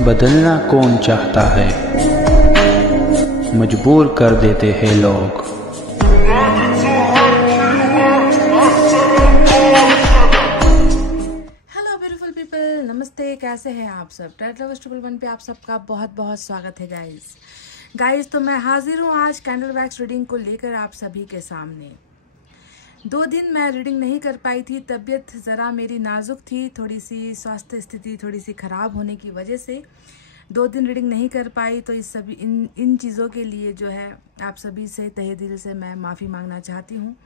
बदलना कौन चाहता है, मजबूर कर देते हैं लोग। हेलो ब्यूटीफुल पीपल, नमस्ते। कैसे हैं आप सब? टाइट लवर्स ट्रिपल वन पे आप सबका बहुत बहुत स्वागत है गाइस। तो मैं हाजिर हूँ आज कैंडल वैक्स रीडिंग को लेकर आप सभी के सामने। 2 दिन मैं रीडिंग नहीं कर पाई थी, तबीयत ज़रा मेरी नाजुक थी, थोड़ी सी स्वास्थ्य स्थिति थोड़ी सी ख़राब होने की वजह से 2 दिन रीडिंग नहीं कर पाई। तो इस सभी इन चीज़ों के लिए जो है आप सभी से तहे दिल से मैं माफ़ी मांगना चाहती हूँ।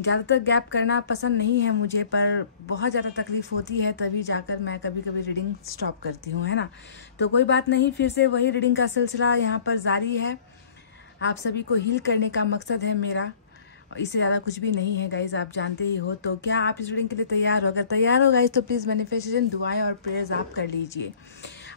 ज़्यादातर गैप करना पसंद नहीं है मुझे, पर बहुत ज़्यादा तकलीफ़ होती है तभी जाकर मैं कभी कभी रीडिंग स्टॉप करती हूँ, है ना। तो कोई बात नहीं, फिर से वही रीडिंग का सिलसिला यहाँ पर जारी है। आप सभी को हील करने का मकसद है मेरा, इससे ज़्यादा कुछ भी नहीं है गाइज, आप जानते ही हो। तो क्या आप इस रीडिंग के लिए तैयार हो? अगर तैयार हो गाइज तो प्लीज़ मैनिफेस्टेशन, दुआएं और प्रेयर्स आप कर लीजिए।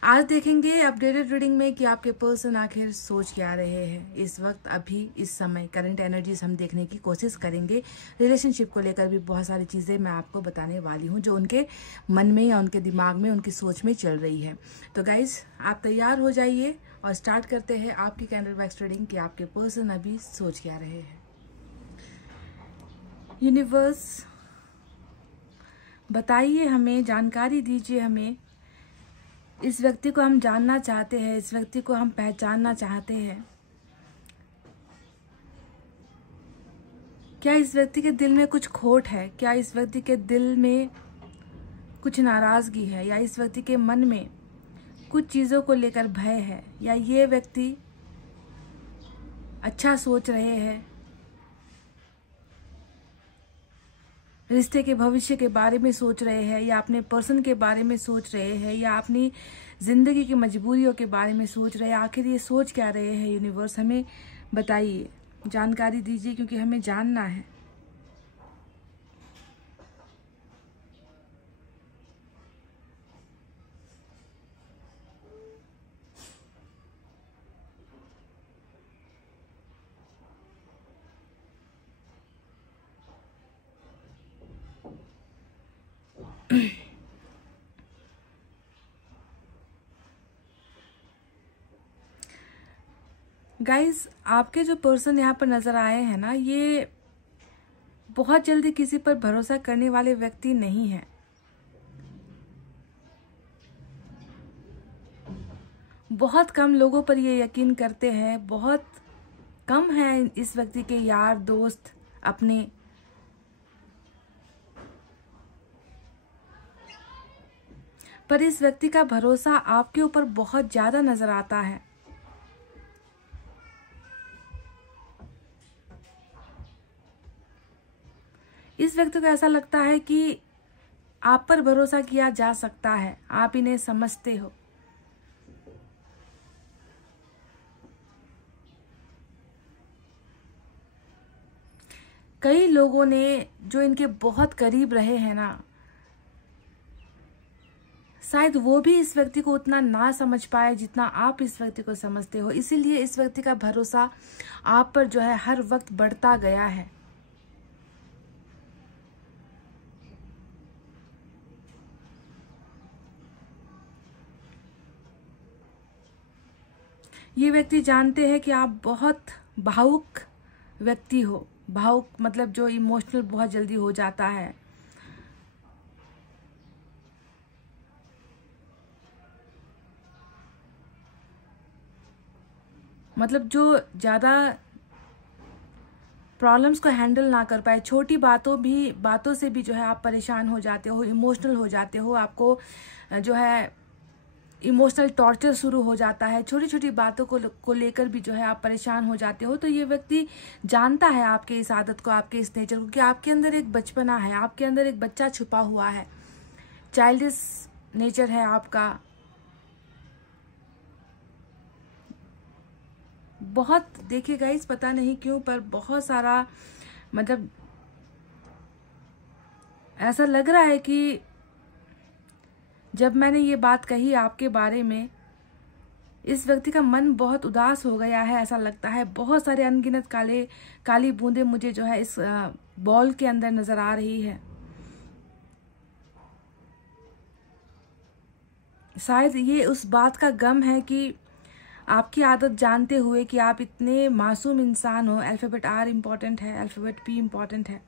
आज देखेंगे अपडेटेड रीडिंग में कि आपके पर्सन आखिर सोच क्या रहे हैं इस वक्त, अभी इस समय करंट एनर्जीज हम देखने की कोशिश करेंगे। रिलेशनशिप को लेकर भी बहुत सारी चीज़ें मैं आपको बताने वाली हूँ जो उनके मन में या उनके दिमाग में, उनकी सोच में चल रही है। तो गाइज आप तैयार हो जाइए और स्टार्ट करते हैं आपकी कैंडल वैक्स रीडिंग कि आपके पर्सन अभी सोच क्या रहे हैं। यूनिवर्स बताइए हमें, जानकारी दीजिए हमें। इस व्यक्ति को हम जानना चाहते हैं, इस व्यक्ति को हम पहचानना चाहते हैं। क्या इस व्यक्ति के दिल में कुछ खोट है? क्या इस व्यक्ति के दिल में कुछ नाराजगी है? या इस व्यक्ति के मन में कुछ चीज़ों को लेकर भय है? या ये व्यक्ति अच्छा सोच रहे हैं, रिश्ते के भविष्य के बारे में सोच रहे हैं, या अपने पर्सन के बारे में सोच रहे हैं, या अपनी जिंदगी की मजबूरियों के बारे में सोच रहे हैं? आखिर ये सोच क्या रहे हैं? यूनिवर्स हमें बताइए, जानकारी दीजिए, क्योंकि हमें जानना है। गाइज आपके जो पर्सन यहाँ पर नजर आए हैं ना, ये बहुत जल्दी किसी पर भरोसा करने वाले व्यक्ति नहीं है। बहुत कम लोगों पर ये यकीन करते हैं, बहुत कम है इस व्यक्ति के यार दोस्त अपने। पर इस व्यक्ति का भरोसा आपके ऊपर बहुत ज्यादा नजर आता है। इस व्यक्ति को ऐसा लगता है कि आप पर भरोसा किया जा सकता है, आप इन्हें समझते हो। कई लोगों ने जो इनके बहुत करीब रहे हैं ना, शायद वो भी इस व्यक्ति को उतना ना समझ पाए जितना आप इस व्यक्ति को समझते हो। इसीलिए इस व्यक्ति का भरोसा आप पर जो है हर वक्त बढ़ता गया है। ये व्यक्ति जानते हैं कि आप बहुत भावुक व्यक्ति हो। भावुक मतलब जो इमोशनल बहुत जल्दी हो जाता है। मतलब जो ज़्यादा प्रॉब्लम्स को हैंडल ना कर पाए, छोटी बातों से भी जो है आप परेशान हो जाते हो, इमोशनल हो जाते हो, आपको जो है इमोशनल टॉर्चर शुरू हो जाता है। छोटी छोटी बातों को लेकर भी जो है आप परेशान हो जाते हो। तो ये व्यक्ति जानता है आपके इस आदत को, आपके इस नेचर को, कि आपके अंदर एक बचपना है, आपके अंदर एक बच्चा छुपा हुआ है, चाइल्डिश नेचर है आपका। बहुत देखिए गाइस, पता नहीं क्यों पर बहुत सारा मतलब ऐसा लग रहा है कि जब मैंने ये बात कही आपके बारे में, इस व्यक्ति का मन बहुत उदास हो गया है, ऐसा लगता है। बहुत सारे अनगिनत काली बूंदें मुझे जो है इस बॉल के अंदर नजर आ रही है। शायद ये उस बात का गम है कि आपकी आदत जानते हुए कि आप इतने मासूम इंसान हो, अल्फ़ाबेट आर इम्पॉर्टेंट है, अल्फ़ाबेट पी इम्पॉर्टेंट है,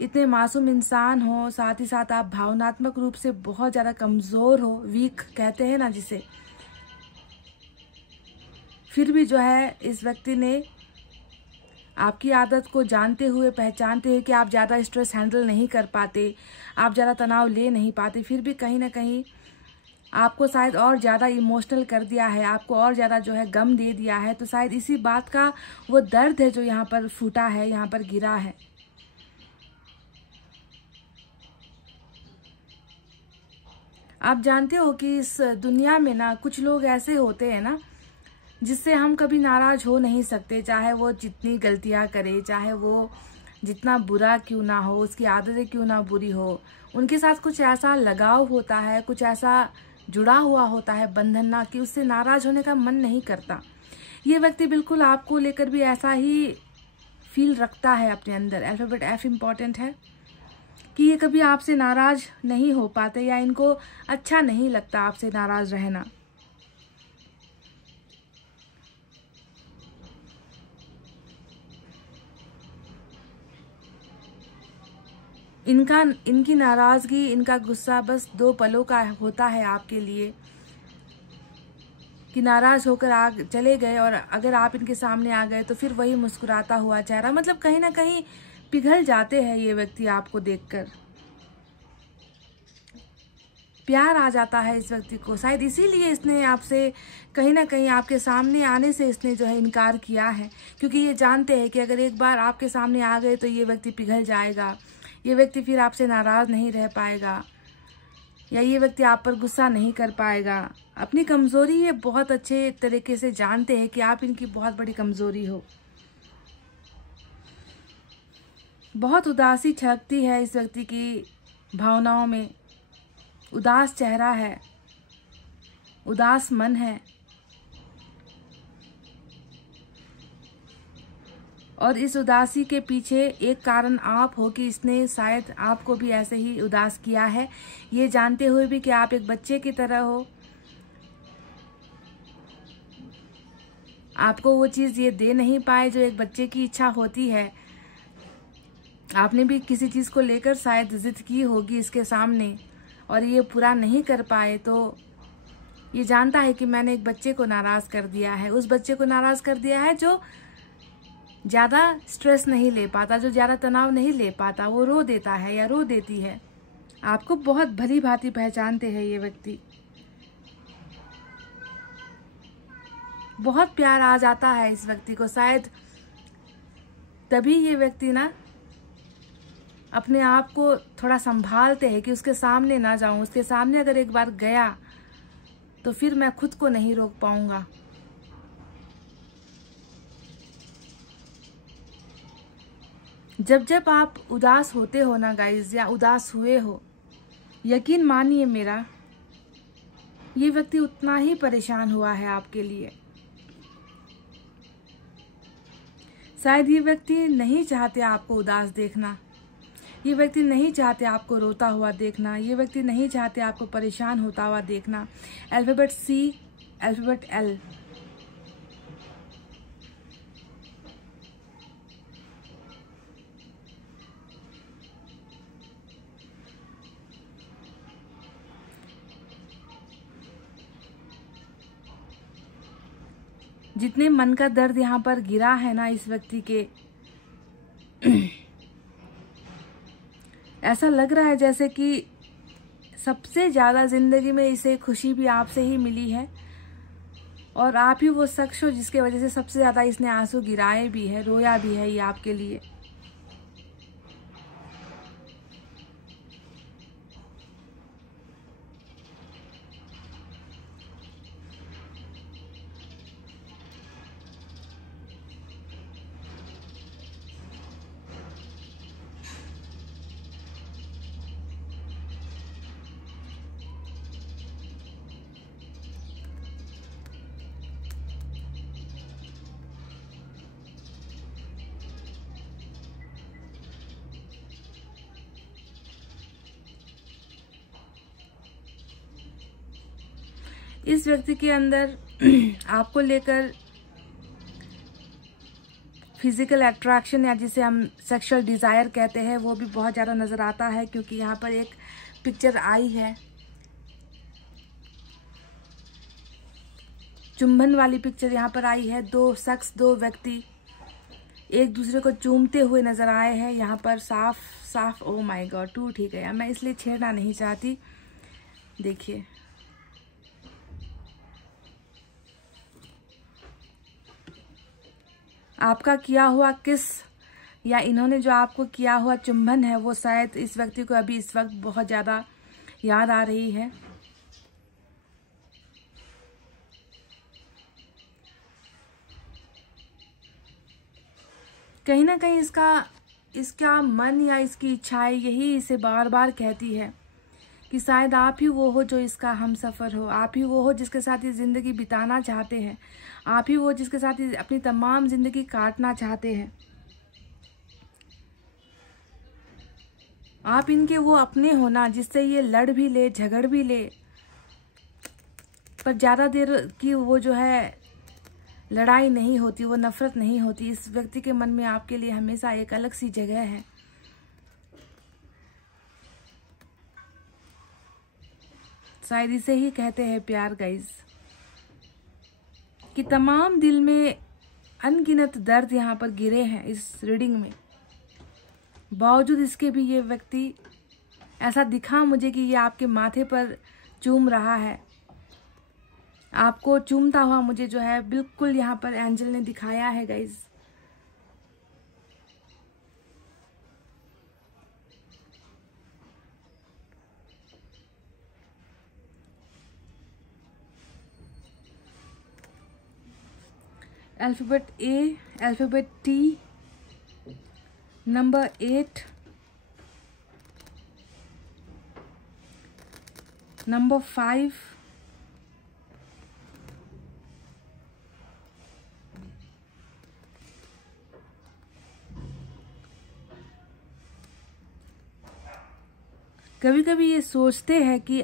इतने मासूम इंसान हो, साथ ही साथ आप भावनात्मक रूप से बहुत ज़्यादा कमज़ोर हो, वीक कहते हैं ना जिसे, फिर भी जो है इस व्यक्ति ने आपकी आदत को जानते हुए, पहचानते हुए कि आप ज़्यादा स्ट्रेस हैंडल नहीं कर पाते, आप ज़्यादा तनाव ले नहीं पाते, फिर भी कहीं ना कहीं आपको शायद और ज़्यादा इमोशनल कर दिया है, आपको और ज़्यादा जो है गम दे दिया है। तो शायद इसी बात का वो दर्द है जो यहाँ पर फूटा है, यहाँ पर गिरा है। आप जानते हो कि इस दुनिया में ना कुछ लोग ऐसे होते हैं ना जिससे हम कभी नाराज हो नहीं सकते, चाहे वो जितनी गलतियां करे, चाहे वो जितना बुरा क्यों ना हो, उसकी आदतें क्यों ना बुरी हो, उनके साथ कुछ ऐसा लगाव होता है, कुछ ऐसा जुड़ा हुआ होता है बंधन ना, कि उससे नाराज होने का मन नहीं करता। ये व्यक्ति बिल्कुल आपको लेकर भी ऐसा ही फील रखता है अपने अंदर। अल्फ़ाबेट एफ इम्पॉर्टेंट है कि ये कभी आपसे नाराज नहीं हो पाते, या इनको अच्छा नहीं लगता आपसे नाराज रहना। इनकी नाराजगी, इनका गुस्सा बस 2 पलों का होता है आपके लिए, कि नाराज होकर चले गए, और अगर आप इनके सामने आ गए तो फिर वही मुस्कुराता हुआ चेहरा। मतलब कहीं ना कहीं पिघल जाते हैं ये व्यक्ति आपको देखकर, प्यार आ जाता है इस व्यक्ति को। शायद इसीलिए इसने आपसे कहीं ना कहीं आपके सामने आने से इसने जो है इनकार किया है, क्योंकि ये जानते हैं कि अगर एक बार आपके सामने आ गए तो ये व्यक्ति पिघल जाएगा, ये व्यक्ति फिर आपसे नाराज नहीं रह पाएगा, या ये व्यक्ति आप पर गुस्सा नहीं कर पाएगा। अपनी कमजोरी ये बहुत अच्छे तरीके से जानते हैं कि आप इनकी बहुत बड़ी कमजोरी हो। बहुत उदासी छलकती है इस व्यक्ति की भावनाओं में, उदास चेहरा है, उदास मन है, और इस उदासी के पीछे एक कारण आप हो कि इसने शायद आपको भी ऐसे ही उदास किया है, ये जानते हुए भी कि आप एक बच्चे की तरह हो। आपको वो चीज़ ये दे नहीं पाए जो एक बच्चे की इच्छा होती है। आपने भी किसी चीज़ को लेकर शायद जिद की होगी इसके सामने, और ये पूरा नहीं कर पाए, तो ये जानता है कि मैंने एक बच्चे को नाराज़ कर दिया है। उस बच्चे को नाराज़ कर दिया है जो ज़्यादा स्ट्रेस नहीं ले पाता, जो ज़्यादा तनाव नहीं ले पाता, वो रो देता है या रो देती है। आपको बहुत भली भांति पहचानते हैं ये व्यक्ति। बहुत प्यार आ जाता है इस व्यक्ति को, शायद तभी ये व्यक्ति ना अपने आप को थोड़ा संभालते हैं कि उसके सामने ना जाऊं। उसके सामने अगर एक बार गया तो फिर मैं खुद को नहीं रोक पाऊंगा। जब जब आप उदास होते हो ना गाइज, या उदास हुए हो, यकीन मानिए मेरा, ये व्यक्ति उतना ही परेशान हुआ है आपके लिए। शायद ये व्यक्ति नहीं चाहते आपको उदास देखना, ये व्यक्ति नहीं चाहते आपको रोता हुआ देखना, ये व्यक्ति नहीं चाहते आपको परेशान होता हुआ देखना। अल्फ़ाबेट सी, अल्फ़ाबेट एल, जितने मन का दर्द यहाँ पर गिरा है ना इस व्यक्ति के, ऐसा लग रहा है जैसे कि सबसे ज़्यादा ज़िंदगी में इसे खुशी भी आपसे ही मिली है, और आप ही वो शख्स हो जिसके वजह से सबसे ज़्यादा इसने आंसू गिराए भी है, रोया भी है ये आपके लिए। इस व्यक्ति के अंदर आपको लेकर फिजिकल अट्रैक्शन या जिसे हम सेक्सुअल डिज़ायर कहते हैं वो भी बहुत ज़्यादा नज़र आता है, क्योंकि यहाँ पर एक पिक्चर आई है, चुंबन वाली पिक्चर यहाँ पर आई है। दो व्यक्ति एक दूसरे को चूमते हुए नज़र आए हैं यहाँ पर साफ साफ। ओ माय गॉड, टूट ही गया। मैं इसलिए छेड़ना नहीं चाहती। देखिए, आपका किया हुआ किस या इन्होंने जो आपको किया हुआ चुंबन है वो शायद इस व्यक्ति को अभी इस वक्त बहुत ज़्यादा याद आ रही है। कहीं ना कहीं इसका मन या इसकी इच्छाएं यही इसे बार बार कहती है कि शायद आप ही वो हो जो इसका हमसफ़र हो, आप ही वो हो जिसके साथ ये ज़िंदगी बिताना चाहते हैं, आप ही वो जिसके साथ ये अपनी तमाम ज़िंदगी काटना चाहते हैं। आप इनके वो अपने हो ना जिससे ये लड़ भी ले, झगड़ भी ले, पर ज़्यादा देर की वो जो है लड़ाई नहीं होती, वो नफरत नहीं होती। इस व्यक्ति के मन में आपके लिए हमेशा एक अलग सी जगह है। शायद इसे ही कहते हैं प्यार गाइस, कि तमाम दिल में अनगिनत दर्द यहाँ पर गिरे हैं इस रीडिंग में। बावजूद इसके भी ये व्यक्ति ऐसा दिखा मुझे कि ये आपके माथे पर चूम रहा है, आपको चूमता हुआ मुझे जो है बिल्कुल यहाँ पर एंजल ने दिखाया है गाइस। अल्फ़ाबेट ए, अल्फ़ाबेट टी, नंबर 8, नंबर 5, कभी कभी ये सोचते हैं कि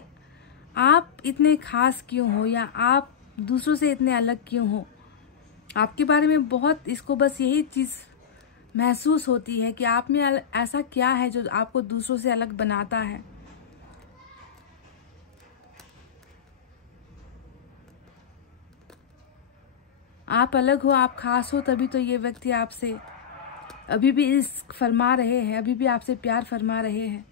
आप इतने खास क्यों हो या आप दूसरों से इतने अलग क्यों हो। आपके बारे में बहुत इसको बस यही चीज़ महसूस होती है कि आप में ऐसा क्या है जो आपको दूसरों से अलग बनाता है। आप अलग हो, आप खास हो, तभी तो ये व्यक्ति आपसे अभी भी इश्क फरमा रहे हैं, अभी भी आपसे प्यार फरमा रहे हैं।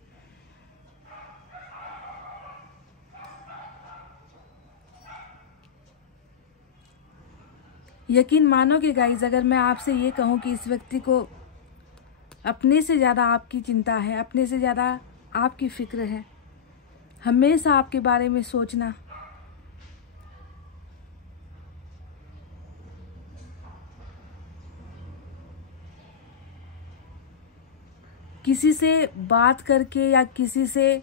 यकीन मानोगे गाइस, अगर मैं आपसे ये कहूँ कि इस व्यक्ति को अपने से ज़्यादा आपकी चिंता है, अपने से ज़्यादा आपकी फिक्र है, हमेशा आपके बारे में सोचना। किसी से बात करके या किसी से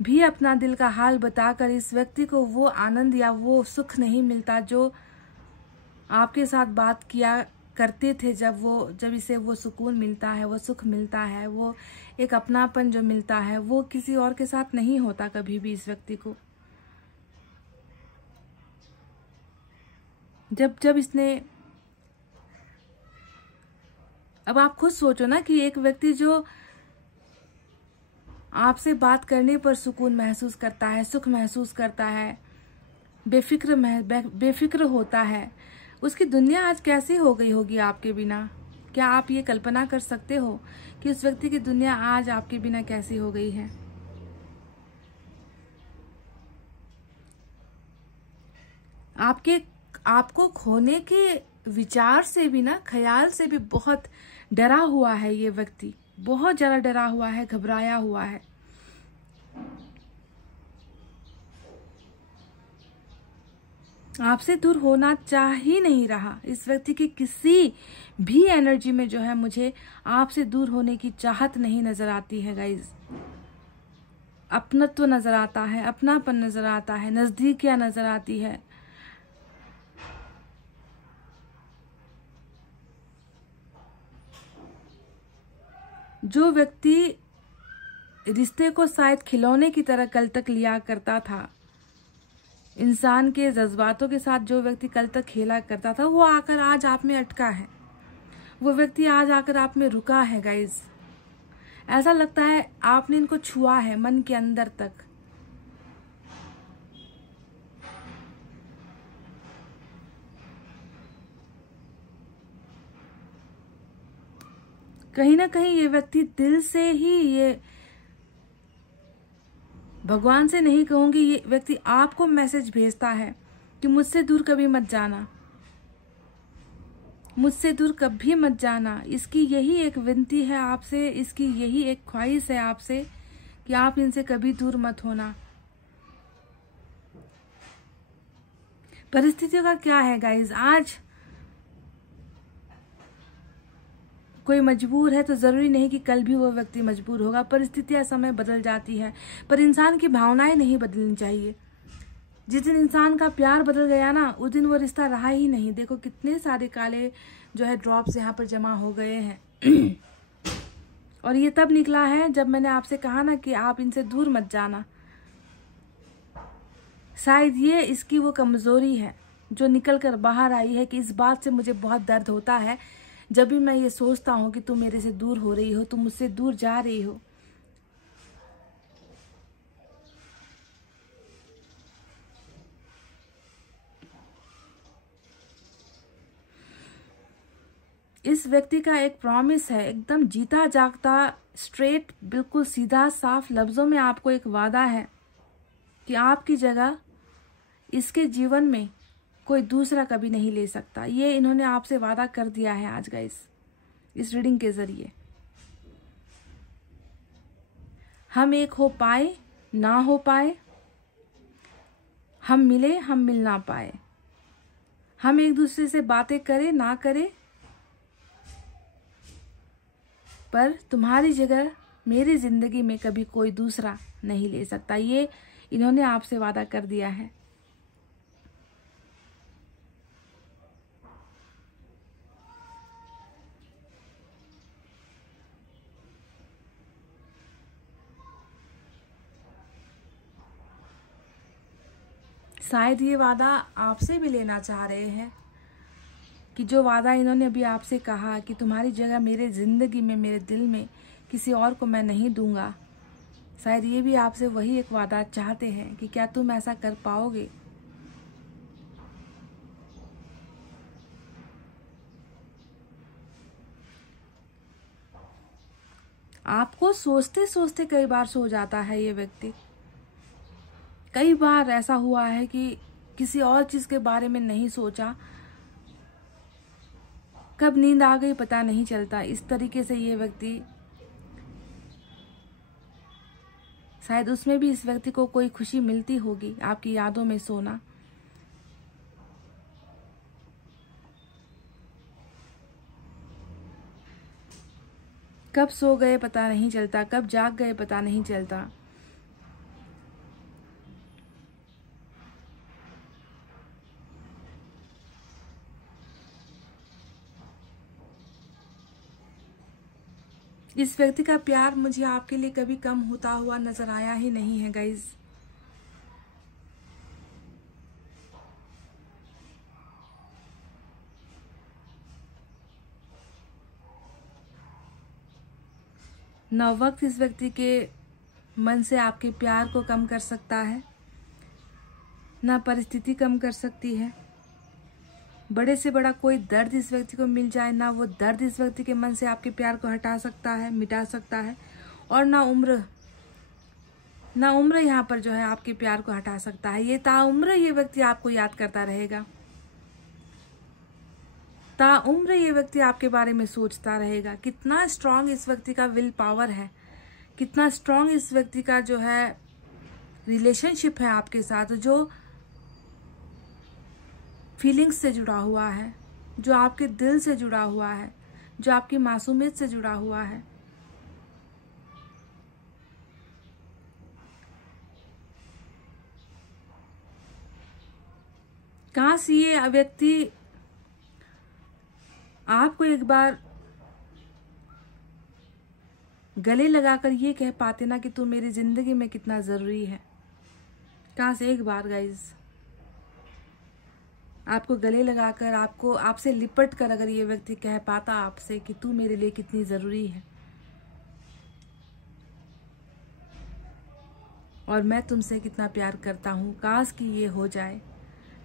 भी अपना दिल का हाल बताकर इस व्यक्ति को वो आनंद या वो सुख नहीं मिलता जो आपके साथ बात किया करते थे। जब इसे वो सुकून मिलता है, वो सुख मिलता है, वो एक अपनापन जो मिलता है, वो किसी और के साथ नहीं होता कभी भी इस व्यक्ति को। जब इसने, अब आप खुद सोचो ना कि एक व्यक्ति जो आपसे बात करने पर सुकून महसूस करता है, सुख महसूस करता है, बेफिक्र होता है, उसकी दुनिया आज कैसी हो गई होगी आपके बिना। क्या आप ये कल्पना कर सकते हो कि उस व्यक्ति की दुनिया आज आपके बिना कैसी हो गई है। आपको खोने के विचार से भी ना, ख्याल से भी बहुत डरा हुआ है ये व्यक्ति, बहुत ज्यादा डरा हुआ है, घबराया हुआ है। आपसे दूर होना चाह ही नहीं रहा। इस व्यक्ति की किसी भी एनर्जी में जो है मुझे आपसे दूर होने की चाहत नहीं नजर आती है गाइज। अपनत्व नजर आता है, अपनापन नजर आता है, नजदीकियां नजर आती है। जो व्यक्ति रिश्ते को शायद खिलौने की तरह कल तक लिया करता था, इंसान के जज्बातों के साथ जो व्यक्ति कल तक खेला करता था वो आकर आज आप में अटका है, वो व्यक्ति आज आकर आप में रुका है गाइज। ऐसा लगता है आपने इनको छुआ है मन के अंदर तक। कहीं ना कहीं ये व्यक्ति दिल से ही, ये भगवान से नहीं कहूंगी, ये व्यक्ति आपको मैसेज भेजता है कि मुझसे दूर कभी मत जाना, मुझसे दूर कभी मत जाना। इसकी यही एक विनती है आपसे, इसकी यही एक ख्वाहिश है आपसे कि आप इनसे कभी दूर मत होना। परिस्थितियों का क्या है गाइज, आज कोई मजबूर है तो जरूरी नहीं कि कल भी वो व्यक्ति मजबूर होगा। परिस्थितियां समय बदल जाती है, पर इंसान की भावनाएं नहीं बदलनी चाहिए। जिस दिन इंसान का प्यार बदल गया ना, उस दिन वो रिश्ता रहा ही नहीं। देखो कितने सारे काले जो है ड्रॉप्स यहाँ पर जमा हो गए हैं और ये तब निकला है जब मैंने आपसे कहा ना कि आप इनसे दूर मत जाना। शायद ये इसकी वो कमजोरी है जो निकल कर बाहर आई है कि इस बात से मुझे बहुत दर्द होता है जब भी मैं ये सोचता हूं कि तुम मेरे से दूर हो रही हो, तुम मुझसे दूर जा रही हो। इस व्यक्ति का एक प्रॉमिस है, एकदम जीता जागता, स्ट्रेट, बिल्कुल सीधा साफ लफ्जों में आपको एक वादा है कि आपकी जगह इसके जीवन में कोई दूसरा कभी नहीं ले सकता। ये इन्होंने आपसे वादा कर दिया है आज गाइस, इस रीडिंग के जरिए। हम एक हो पाए ना हो पाए, हम मिले हम मिल ना पाए, हम एक दूसरे से बातें करें ना करें, पर तुम्हारी जगह मेरी जिंदगी में कभी कोई दूसरा नहीं ले सकता। ये इन्होंने आपसे वादा कर दिया है। शायद ये वादा आपसे भी लेना चाह रहे हैं कि जो वादा इन्होंने अभी आपसे कहा कि तुम्हारी जगह मेरे जिंदगी में, मेरे दिल में किसी और को मैं नहीं दूंगा, शायद ये भी आपसे वही एक वादा चाहते हैं कि क्या तुम ऐसा कर पाओगे। आपको सोचते सोचते कई बार सो जाता है ये व्यक्ति। कई बार ऐसा हुआ है कि किसी और चीज के बारे में नहीं सोचा, कब नींद आ गई पता नहीं चलता। इस तरीके से ये व्यक्ति, शायद उसमें भी इस व्यक्ति को कोई खुशी मिलती होगी आपकी यादों में सोना। कब सो गए पता नहीं चलता, कब जाग गए पता नहीं चलता। इस व्यक्ति का प्यार मुझे आपके लिए कभी कम होता हुआ नजर आया ही नहीं है गाइज। न वक्त इस व्यक्ति के मन से आपके प्यार को कम कर सकता है, न परिस्थिति कम कर सकती है। बड़े से बड़ा कोई दर्द इस व्यक्ति को मिल जाए, ना वो दर्द इस व्यक्ति के मन से आपके प्यार को हटा सकता है, मिटा सकता है। और ना उम्र यहाँ पर जो है आपके प्यार को हटा सकता है। ये ताउम्र ये व्यक्ति आपको याद करता रहेगा, ताउम्र ये व्यक्ति आपके बारे में सोचता रहेगा। कितना स्ट्रांग इस व्यक्ति का विल पावर है, कितना स्ट्रांग इस व्यक्ति का जो है रिलेशनशिप है आपके साथ, जो फीलिंग्स से जुड़ा हुआ है, जो आपके दिल से जुड़ा हुआ है, जो आपकी मासूमियत से जुड़ा हुआ है। काश ये व्यक्ति आपको एक बार गले लगाकर ये कह पाते ना कि तू मेरी जिंदगी में कितना जरूरी है। काश एक बार गाइज आपको गले लगाकर, आपको आपसे लिपट कर अगर ये व्यक्ति कह पाता आपसे कि तू मेरे लिए कितनी ज़रूरी है और मैं तुमसे कितना प्यार करता हूँ, काश कि ये हो जाए।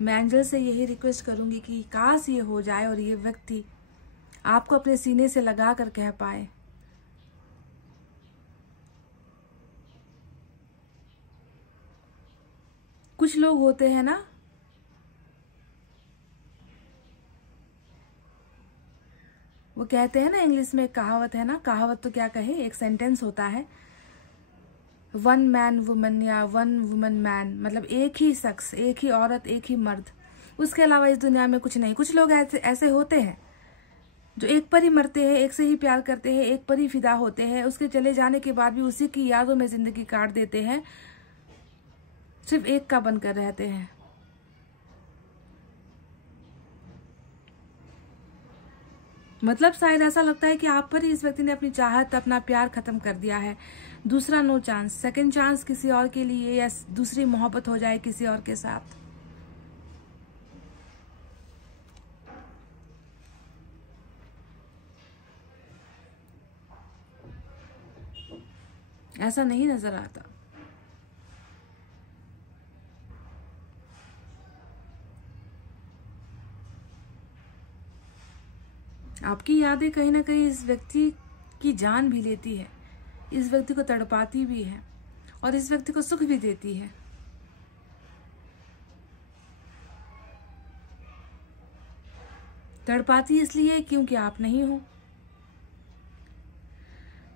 मैं एंजल से यही रिक्वेस्ट करूँगी कि काश ये हो जाए और ये व्यक्ति आपको अपने सीने से लगा कर कह पाए। कुछ लोग होते हैं ना, वो कहते हैं ना, इंग्लिश में एक कहावत है ना, कहावत तो क्या कहे, एक सेंटेंस होता है, वन मैन वुमन या वन वुमन मैन, मतलब एक ही शख्स, एक ही औरत, एक ही मर्द, उसके अलावा इस दुनिया में कुछ नहीं। कुछ लोग ऐसे होते हैं जो एक पर ही मरते हैं, एक से ही प्यार करते हैं, एक पर ही फिदा होते हैं, उसके चले जाने के बाद भी उसी की यादों में जिंदगी काट देते हैं, सिर्फ एक का बनकर रहते हैं। मतलब शायद ऐसा लगता है कि आप पर ही इस व्यक्ति ने अपनी चाहत, अपना प्यार खत्म कर दिया है। दूसरा नो चांस, सेकंड चांस किसी और के लिए, या दूसरी मोहब्बत हो जाए किसी और के साथ। ऐसा नहीं नजर आता। आपकी यादें कहीं ना कहीं इस व्यक्ति की जान भी लेती है, इस व्यक्ति को तड़पाती भी है और इस व्यक्ति को सुख भी देती है। तड़पाती इसलिए क्योंकि आप नहीं हो,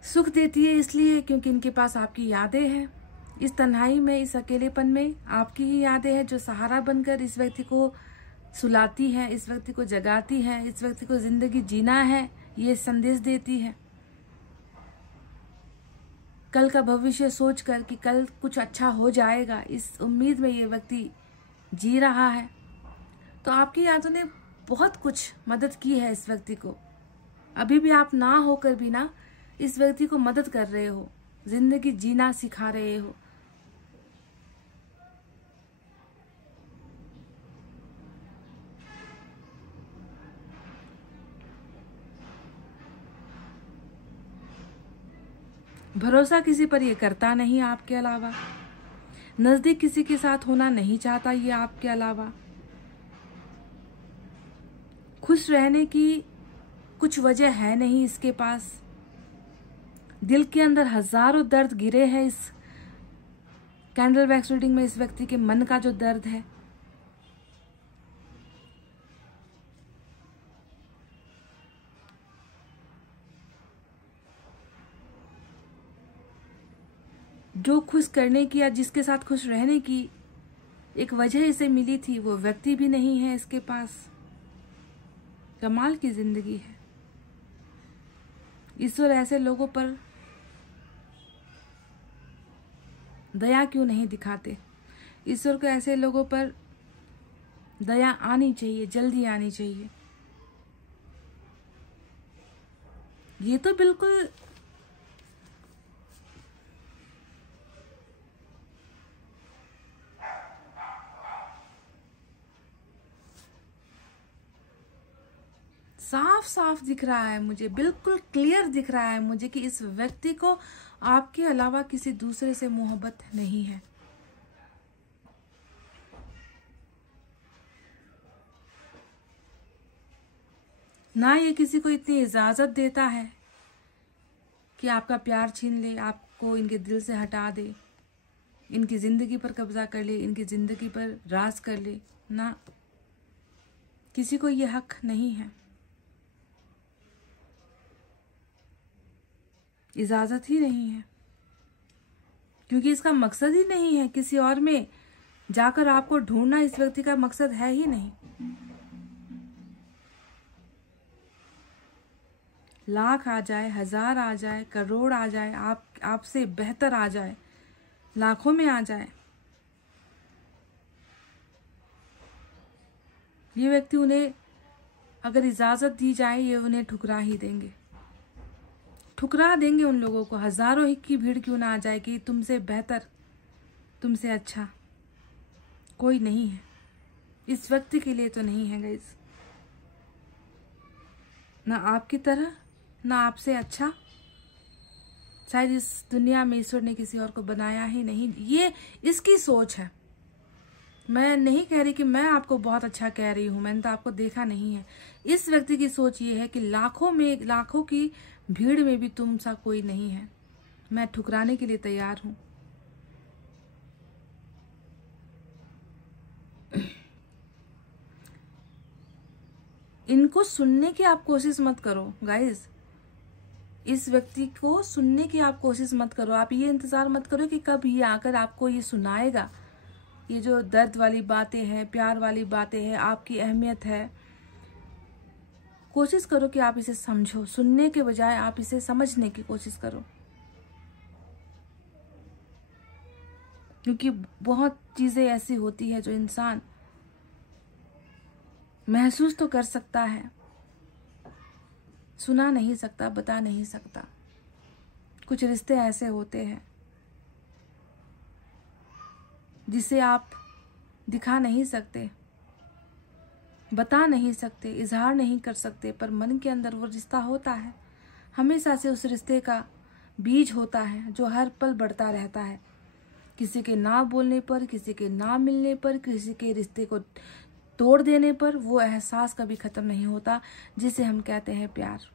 सुख देती है इसलिए क्योंकि इनके पास आपकी यादें हैं। इस तन्हाई में, इस अकेलेपन में आपकी ही यादें हैं जो सहारा बनकर इस व्यक्ति को सुलाती है, इस व्यक्ति को जगाती है, इस व्यक्ति को जिंदगी जीना है ये संदेश देती है। कल का भविष्य सोचकर कि कल कुछ अच्छा हो जाएगा, इस उम्मीद में ये व्यक्ति जी रहा है। तो आपकी यादों ने बहुत कुछ मदद की है इस व्यक्ति को। अभी भी आप ना होकर भी ना इस व्यक्ति को मदद कर रहे हो, जिंदगी जीना सिखा रहे हो। भरोसा किसी पर ये करता नहीं आपके अलावा, नजदीक किसी के साथ होना नहीं चाहता ये आपके अलावा। खुश रहने की कुछ वजह है नहीं इसके पास। दिल के अंदर हजारों दर्द गिरे हैं इस कैंडल वैक्स रीडिंग में। इस व्यक्ति के मन का जो दर्द है, जो खुश करने की या जिसके साथ खुश रहने की एक वजह इसे मिली थी, वो व्यक्ति भी नहीं है इसके पास। कमाल की जिंदगी है। ईश्वर ऐसे लोगों पर दया क्यों नहीं दिखाते? ईश्वर को ऐसे लोगों पर दया आनी चाहिए, जल्दी आनी चाहिए। ये तो बिल्कुल साफ साफ दिख रहा है मुझे, बिल्कुल क्लियर दिख रहा है मुझे कि इस व्यक्ति को आपके अलावा किसी दूसरे से मोहब्बत नहीं है। ना ये किसी को इतनी इजाजत देता है कि आपका प्यार छीन ले, आपको इनके दिल से हटा दे, इनकी जिंदगी पर कब्जा कर ले, इनकी जिंदगी पर राज कर ले। ना, किसी को ये हक नहीं है, इजाजत ही नहीं है, क्योंकि इसका मकसद ही नहीं है। किसी और में जाकर आपको ढूंढना इस व्यक्ति का मकसद है ही नहीं। लाख आ जाए, हजार आ जाए, करोड़ आ जाए, आपसे बेहतर आ जाए, लाखों में आ जाए, ये व्यक्ति उन्हें अगर इजाजत दी जाए, ये उन्हें ठुकरा ही देंगे, ठुकरा देंगे उन लोगों को। हजारों ही की भीड़ क्यों ना आ जाए कि तुमसे बेहतर, तुमसे अच्छा कोई नहीं है। इस व्यक्ति के लिए तो नहीं है गाइस, ना आपकी तरह ना आपसे अच्छा। शायद इस दुनिया में ईश्वर ने किसी और को बनाया ही नहीं। ये इसकी सोच है। मैं नहीं कह रही कि मैं आपको बहुत अच्छा कह रही हूँ, मैंने तो आपको देखा नहीं है। इस व्यक्ति की सोच ये है कि लाखों की भीड़ में भी तुम सा कोई नहीं है। मैं ठुकराने के लिए तैयार हूँ। इनको सुनने की आप कोशिश मत करो गाइस। इस व्यक्ति को सुनने की आप कोशिश मत करो। आप ये इंतजार मत करो कि कब ये आकर आपको ये सुनाएगा। ये जो दर्द वाली बातें हैं, प्यार वाली बातें हैं, आपकी अहमियत है, कोशिश करो कि आप इसे समझो। सुनने के बजाय आप इसे समझने की कोशिश करो, क्योंकि बहुत चीजें ऐसी होती है जो इंसान महसूस तो कर सकता है, सुना नहीं सकता, बता नहीं सकता। कुछ रिश्ते ऐसे होते हैं जिसे आप दिखा नहीं सकते, बता नहीं सकते, इजहार नहीं कर सकते, पर मन के अंदर वो रिश्ता होता है। हमेशा से उस रिश्ते का बीज होता है जो हर पल बढ़ता रहता है। किसी के ना बोलने पर, किसी के ना मिलने पर, किसी के रिश्ते को तोड़ देने पर वो एहसास कभी खत्म नहीं होता जिसे हम कहते हैं प्यार।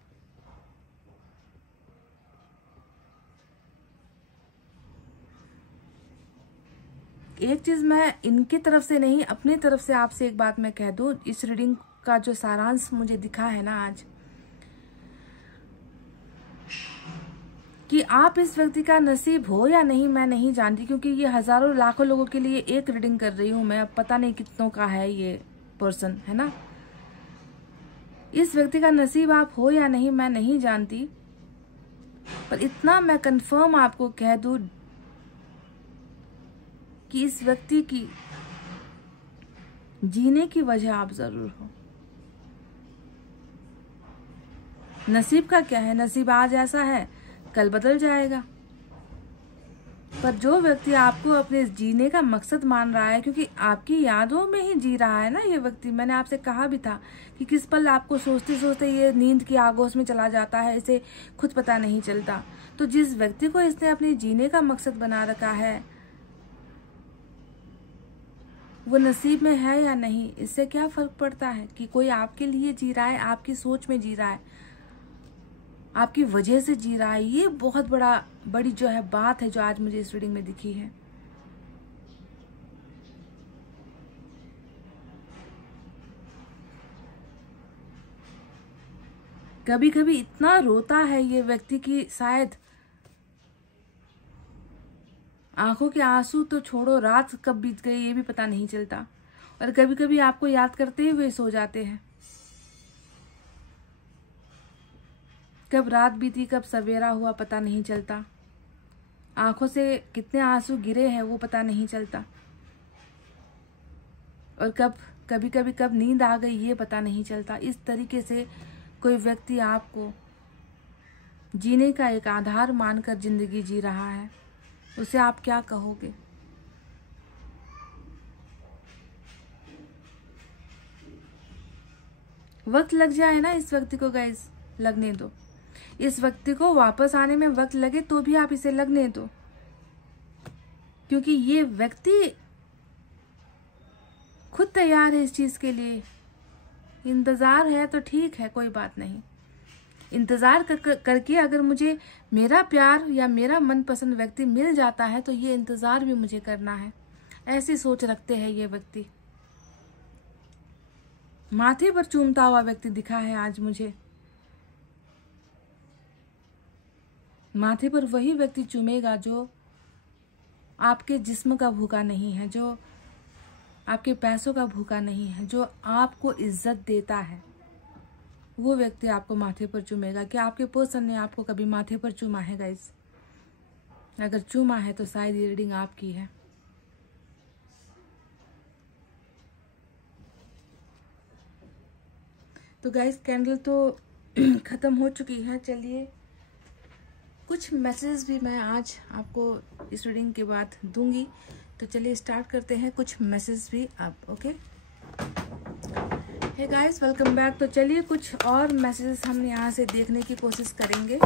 एक चीज मैं इनकी तरफ से नहीं, अपनी तरफ से आपसे एक बात मैं कह दूं। इस रीडिंग का जो सारांश मुझे दिखा है ना आज, कि आप इस व्यक्ति का नसीब हो या नहीं मैं नहीं जानती, क्योंकि ये हजारों लाखों लोगों के लिए एक रीडिंग कर रही हूं मैं। अब पता नहीं कितनों का है ये पर्सन, है ना। इस व्यक्ति का नसीब आप हो या नहीं मैं नहीं जानती, पर इतना मैं कंफर्म आपको कह दूं कि इस व्यक्ति की जीने की वजह आप जरूर हो। नसीब का क्या है, नसीब आज ऐसा है कल बदल जाएगा। पर जो व्यक्ति आपको अपने जीने का मकसद मान रहा है, क्योंकि आपकी यादों में ही जी रहा है ना ये व्यक्ति। मैंने आपसे कहा भी था कि किस पल आपको सोचते सोचते ये नींद की आगोश में चला जाता है, इसे खुद पता नहीं चलता। तो जिस व्यक्ति को इसने अपने जीने का मकसद बना रखा है, वो नसीब में है या नहीं, इससे क्या फर्क पड़ता है कि कोई आपके लिए जी रहा है, आपकी सोच में जी रहा है, आपकी वजह से जी रहा है। ये बहुत बड़ी जो है बात है जो आज मुझे इस रीडिंग में दिखी है। कभी कभी इतना रोता है ये व्यक्ति कि शायद आंखों के आंसू तो छोड़ो, रात कब बीत गई ये भी पता नहीं चलता। और कभी कभी आपको याद करते हुए सो जाते हैं। कब रात बीती कब सवेरा हुआ पता नहीं चलता। आंखों से कितने आंसू गिरे हैं वो पता नहीं चलता। और कब नींद आ गई ये पता नहीं चलता। इस तरीके से कोई व्यक्ति आपको जीने का एक आधार मानकर जिंदगी जी रहा है, उसे आप क्या कहोगे। वक्त लग जाए ना इस व्यक्ति को गाइस, लगने दो। इस व्यक्ति को वापस आने में वक्त लगे तो भी आप इसे लगने दो, क्योंकि ये व्यक्ति खुद तैयार है इस चीज के लिए। इंतजार है तो ठीक है, कोई बात नहीं। इंतजार करके अगर मुझे मेरा प्यार या मेरा मनपसंद व्यक्ति मिल जाता है तो ये इंतजार भी मुझे करना है, ऐसी सोच रखते हैं ये व्यक्ति। माथे पर चूमता हुआ व्यक्ति दिखा है आज मुझे। माथे पर वही व्यक्ति चूमेगा जो आपके जिस्म का भूखा नहीं है, जो आपके पैसों का भूखा नहीं है, जो आपको इज्जत देता है। वो व्यक्ति आपको माथे पर चूमेगा। क्या आपके पर्सन ने आपको कभी माथे पर चूमा है गाइस? अगर चूमा है तो शायद ये रीडिंग आपकी है। तो गाइस कैंडल तो खत्म हो चुकी है। चलिए कुछ मैसेज भी मैं आज आपको इस रीडिंग के बाद दूंगी, तो चलिए स्टार्ट करते हैं कुछ मैसेज भी अब। Okay hey guys, welcome back. तो चलिए कुछ और मैसेजेस हम यहाँ से देखने की कोशिश करेंगे।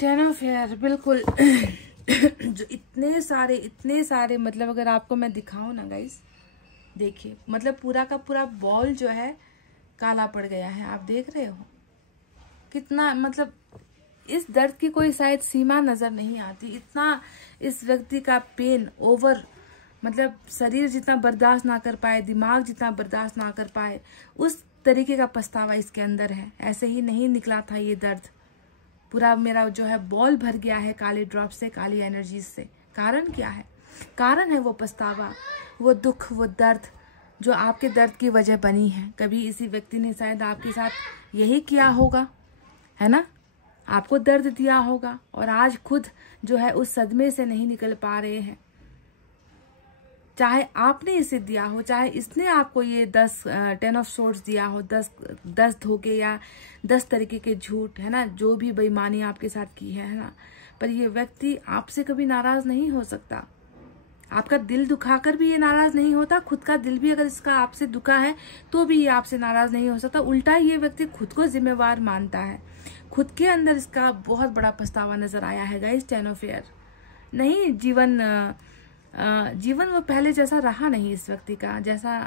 टेन ऑफ हेयर, बिल्कुल। जो इतने सारे मतलब अगर आपको मैं दिखाऊं ना गाइस, देखिए मतलब पूरा का पूरा बॉल जो है काला पड़ गया है। आप देख रहे हो कितना, मतलब इस दर्द की कोई शायद सीमा नजर नहीं आती। इतना इस व्यक्ति का पेन ओवर, मतलब शरीर जितना बर्दाश्त ना कर पाए, दिमाग जितना बर्दाश्त ना कर पाए, उस तरीके का पछतावा इसके अंदर है। ऐसे ही नहीं निकला था ये दर्द। पूरा मेरा जो है बॉल भर गया है काले ड्रॉप से, काली एनर्जी से। कारण क्या है? कारण है वो पछतावा, वो दुख, वो दर्द जो आपके दर्द की वजह बनी है। कभी इसी व्यक्ति ने शायद आपके साथ यही किया होगा, है ना, आपको दर्द दिया होगा और आज खुद जो है उस सदमे से नहीं निकल पा रहे हैं। चाहे आपने इसे दिया हो, चाहे इसने आपको ये 10 ऑफ सोर्ड्स दिया हो, 10 धोखे या 10 तरीके के झूठ, है ना, जो भी बेईमानी आपके साथ की है ना, पर ये व्यक्ति आपसे कभी नाराज नहीं हो सकता। आपका दिल दुखाकर भी ये नाराज नहीं होता। खुद का दिल भी अगर इसका आपसे दुखा है तो भी ये आपसे नाराज नहीं हो सकता। उल्टा ये व्यक्ति खुद को जिम्मेवार मानता है। खुद के अंदर इसका बहुत बड़ा पछतावा नजर आया है गाइस। टेन ऑफ हेयर नहीं, जीवन वो पहले जैसा रहा नहीं इस व्यक्ति का। जैसा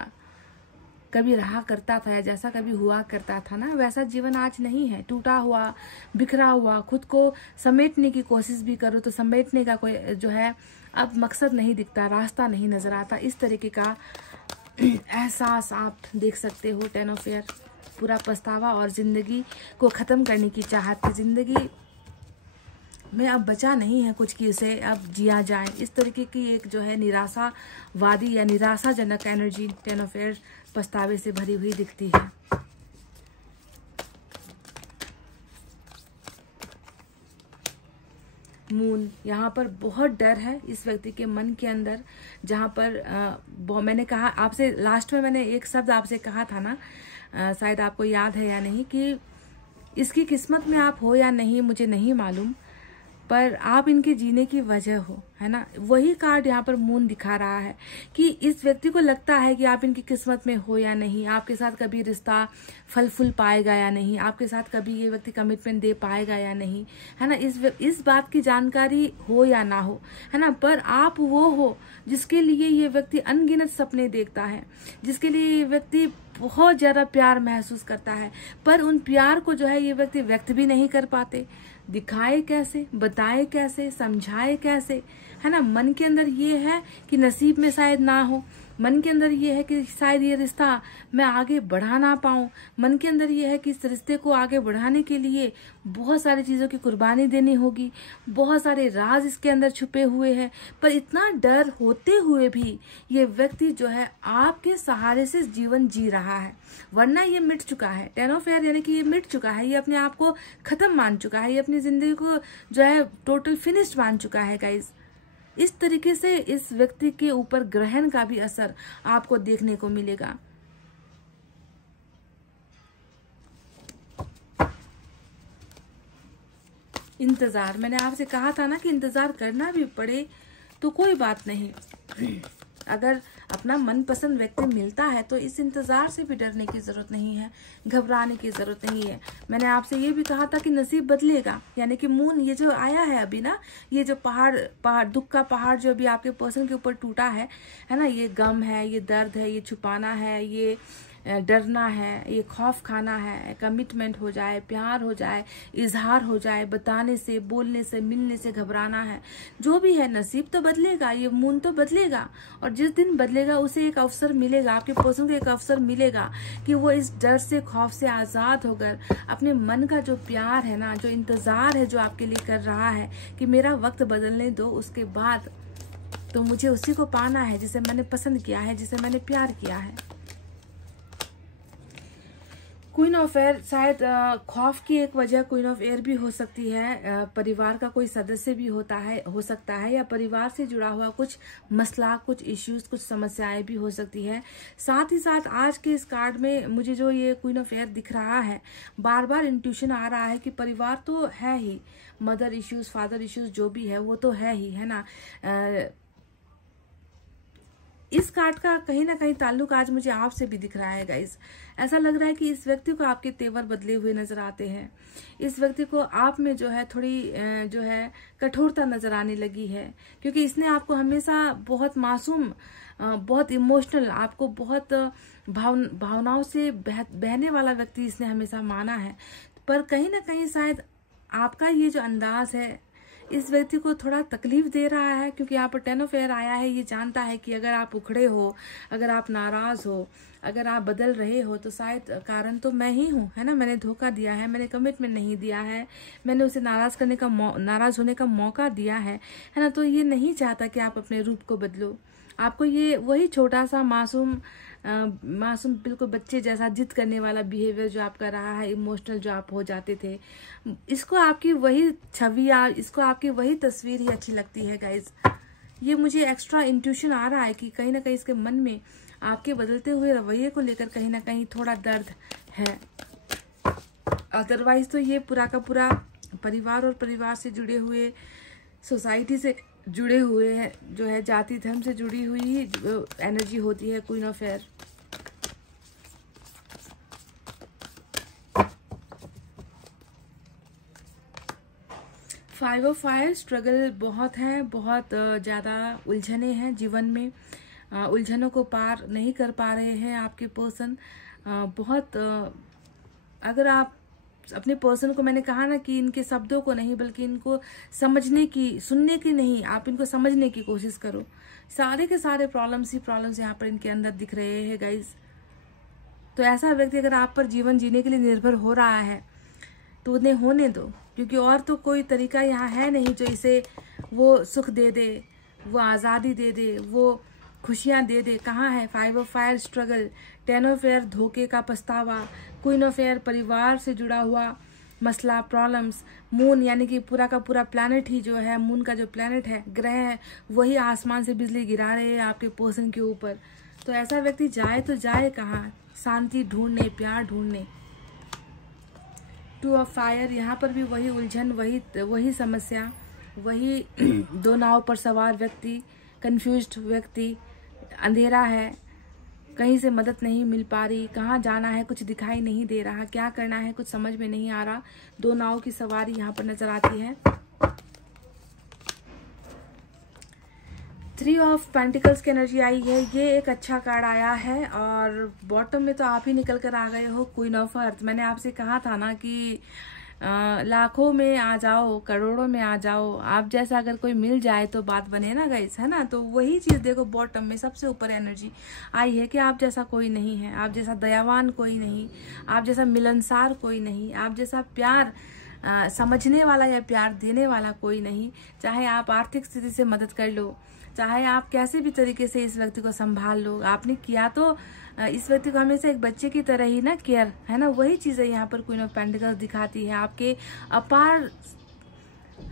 कभी रहा करता था या जैसा कभी हुआ करता था ना, वैसा जीवन आज नहीं है। टूटा हुआ, बिखरा हुआ, खुद को समेटने की कोशिश भी करो तो समेटने का कोई जो है अब मकसद नहीं दिखता, रास्ता नहीं नजर आता। इस तरीके का एहसास आप देख सकते हो। टेन ऑफ हेयर, पूरा पछतावा और जिंदगी को खत्म करने की चाहत। जिंदगी में अब बचा नहीं है कुछ कि उसे अब जिया जाए। इस तरीके की एक जो है निराशावादी या निराशाजनक एनर्जी टेन ऑफ हेयर पछतावे से भरी हुई दिखती है। मून, यहाँ पर बहुत डर है इस व्यक्ति के मन के अंदर। जहाँ पर मैंने कहा आपसे लास्ट में, मैंने एक शब्द आपसे कहा था ना, शायद आपको याद है या नहीं, कि इसकी किस्मत में आप हो या नहीं मुझे नहीं मालूम, पर आप इनके जीने की वजह हो, है ना। वही कार्ड यहाँ पर मून दिखा रहा है कि इस व्यक्ति को लगता है कि आप इनकी किस्मत में हो या नहीं, आपके साथ कभी रिश्ता फल फूल पाएगा या नहीं, आपके साथ कभी ये व्यक्ति कमिटमेंट दे पाएगा या नहीं, है ना। इस बात की जानकारी हो या ना हो, है ना, पर आप वो हो जिसके लिए ये व्यक्ति अनगिनत सपने देखता है, जिसके लिए ये व्यक्ति बहुत ज्यादा प्यार महसूस करता है, पर उन प्यार को जो है ये व्यक्ति व्यक्त भी नहीं कर पाते। दिखाए कैसे, बताए कैसे, समझाए कैसे, है ना। मन के अंदर ये है कि नसीब में शायद ना हो, मन के अंदर ये है कि शायद ये रिश्ता मैं आगे बढ़ा ना पाऊं, मन के अंदर ये है कि इस रिश्ते को आगे बढ़ाने के लिए बहुत सारी चीजों की कुर्बानी देनी होगी, बहुत सारे राज इसके अंदर छुपे हुए हैं। पर इतना डर होते हुए भी ये व्यक्ति जो है आपके सहारे से जीवन जी रहा है, वरना ये मिट चुका है। टेन ऑफ हेयर यानी कि ये मिट चुका है, ये अपने आप को खत्म मान चुका है, ये अपनी जिंदगी को जो है टोटल फिनिश्ड मान चुका है गाइज। इस तरीके से इस व्यक्ति के ऊपर ग्रहण का भी असर आपको देखने को मिलेगा। इंतजार, मैंने आपसे कहा था ना कि इंतजार करना भी पड़े तो कोई बात नहीं। अगर अपना मनपसंद व्यक्ति मिलता है तो इस इंतजार से भी डरने की जरूरत नहीं है, घबराने की जरूरत नहीं है। मैंने आपसे ये भी कहा था कि नसीब बदलेगा, यानी कि मून ये जो आया है अभी ना, ये जो पहाड़ दुख का पहाड़ जो अभी आपके पर्सन के ऊपर टूटा है ना, ये गम है, ये दर्द है, ये छुपाना है, ये डरना है, ये खौफ खाना है, कमिटमेंट हो जाए, प्यार हो जाए, इजहार हो जाए, बताने से, बोलने से, मिलने से घबराना है, जो भी है नसीब तो बदलेगा, ये मून तो बदलेगा। और जिस दिन बदलेगा उसे एक अवसर मिलेगा, आपके पर्सन को एक अवसर मिलेगा कि वो इस डर से, खौफ से आजाद होकर अपने मन का जो प्यार है ना, जो इंतजार है जो आपके लिए कर रहा है कि मेरा वक्त बदलने दो, उसके बाद तो मुझे उसी को पाना है जिसे मैंने पसंद किया है, जिसे मैंने प्यार किया है। क्वीन ऑफ एयर शायद खौफ की एक वजह क्वीन ऑफ एयर भी हो सकती है। परिवार का कोई सदस्य भी हो सकता है, या परिवार से जुड़ा हुआ कुछ मसला, कुछ इश्यूज, कुछ समस्याएं भी हो सकती है। साथ ही साथ आज के इस कार्ड में मुझे जो ये क्वीन ऑफ एयर दिख रहा है, बार बार इंट्यूशन आ रहा है कि परिवार तो है ही, मदर इश्यूज, फादर इश्यूज जो भी है वो तो है ही, है ना। इस कार्ड का कहीं ना कहीं ताल्लुक आज मुझे आपसे भी दिख रहा है गाइस। ऐसा लग रहा है कि इस व्यक्ति को आपके तेवर बदले हुए नजर आते हैं। इस व्यक्ति को आप में जो है थोड़ी जो है कठोरता नजर आने लगी है, क्योंकि इसने आपको हमेशा बहुत मासूम, बहुत इमोशनल, आपको बहुत भावनाओं से बहने वाला व्यक्ति इसने हमेशा माना है। पर कहीं ना कहीं शायद आपका ये जो अंदाज है इस व्यक्ति को थोड़ा तकलीफ दे रहा है, क्योंकि यहाँ पर 10 ऑफ एयर आया है। ये जानता है कि अगर आप उखड़े हो, अगर आप नाराज हो, अगर आप बदल रहे हो, तो शायद कारण तो मैं ही हूँ, है ना। मैंने धोखा दिया है, मैंने कमिटमेंट नहीं दिया है, मैंने उसे नाराज होने का मौका दिया है ना। तो ये नहीं चाहता कि आप अपने रूप को बदलो। आपको ये वही छोटा सा मासूम बिल्कुल बच्चे जैसा जिद करने वाला बिहेवियर जो आपका रहा है, इमोशनल जो आप हो जाते थे, इसको आपकी वही छवि या इसको आपकी वही तस्वीर ही अच्छी लगती है गाइज। ये मुझे एक्स्ट्रा इंट्यूशन आ रहा है कि कहीं ना कहीं इसके मन में आपके बदलते हुए रवैये को लेकर कहीं ना कहीं थोड़ा दर्द है। अदरवाइज तो ये पूरा का पूरा परिवार और परिवार से जुड़े हुए, सोसाइटी से जुड़े हुए हैं, जो है जाति धर्म से जुड़ी हुई एनर्जी होती है queen of air. Five of fire, struggle बहुत है, बहुत ज़्यादा उलझने हैं जीवन में। उलझनों को पार नहीं कर पा रहे हैं आपके पर्सन। बहुत अगर आप अपने पर्सन को, मैंने कहा ना कि इनके शब्दों को नहीं बल्कि इनको समझने की, सुनने की नहीं, आप इनको समझने की कोशिश करो। सारे के सारे प्रॉब्लम्स यहाँ पर इनके अंदर दिख रहे हैं गाइज। तो ऐसा व्यक्ति अगर आप पर जीवन जीने के लिए निर्भर हो रहा है तो उन्हें होने दो, क्योंकि और तो कोई तरीका यहाँ है नहीं जो इसे वो सुख दे दे, वो आज़ादी दे दे, वो खुशियाँ दे दे। कहाँ है? 5 of fire, struggle, 10 of air, धोखे का पछतावा, क्वीन ऑफ एयर, परिवार से जुड़ा हुआ मसला, प्रॉब्लम्स, मून यानी कि पूरा का पूरा प्लैनेट ही जो है, मून का जो प्लैनेट है, ग्रह है, वही आसमान से बिजली गिरा रहे हैं आपके पर्सन के ऊपर। तो ऐसा व्यक्ति जाए तो जाए कहाँ? शांति ढूंढने, प्यार ढूंढने। 2 ऑफ फायर, यहाँ पर भी वही उलझन, वही समस्या, वही दो नाव पर सवार व्यक्ति, कंफ्यूज्ड व्यक्ति, अंधेरा है, कहीं से मदद नहीं मिल पा रही, कहाँ जाना है कुछ दिखाई नहीं दे रहा, क्या करना है कुछ समझ में नहीं आ रहा। दो नाव की सवारी यहाँ पर नजर आती है। 3 ऑफ पेंटिकल्स की एनर्जी आई है। ये एक अच्छा कार्ड आया है और बॉटम में तो आप ही निकल कर आ गए हो, क्वीन ऑफ अर्थ। मैंने आपसे कहा था ना कि लाखों में आ जाओ, करोड़ों में आ जाओ, आप जैसा अगर कोई मिल जाए तो बात बने ना गाइस, है ना। तो वही चीज देखो, बॉटम में सबसे ऊपर एनर्जी आई है कि आप जैसा कोई नहीं है, आप जैसा दयावान कोई नहीं, आप जैसा मिलनसार कोई नहीं, आप जैसा प्यार समझने वाला या प्यार देने वाला कोई नहीं। चाहे आप आर्थिक स्थिति से मदद कर लो, चाहे आप कैसे भी तरीके से इस व्यक्ति को संभाल लो, आपने किया तो इस व्यक्ति को हमेशा एक बच्चे की तरह ही ना केयर, है ना। वही चीजें यहाँ पर क्वीन ऑफ पेंटिकल्स दिखाती है। आपके अपार,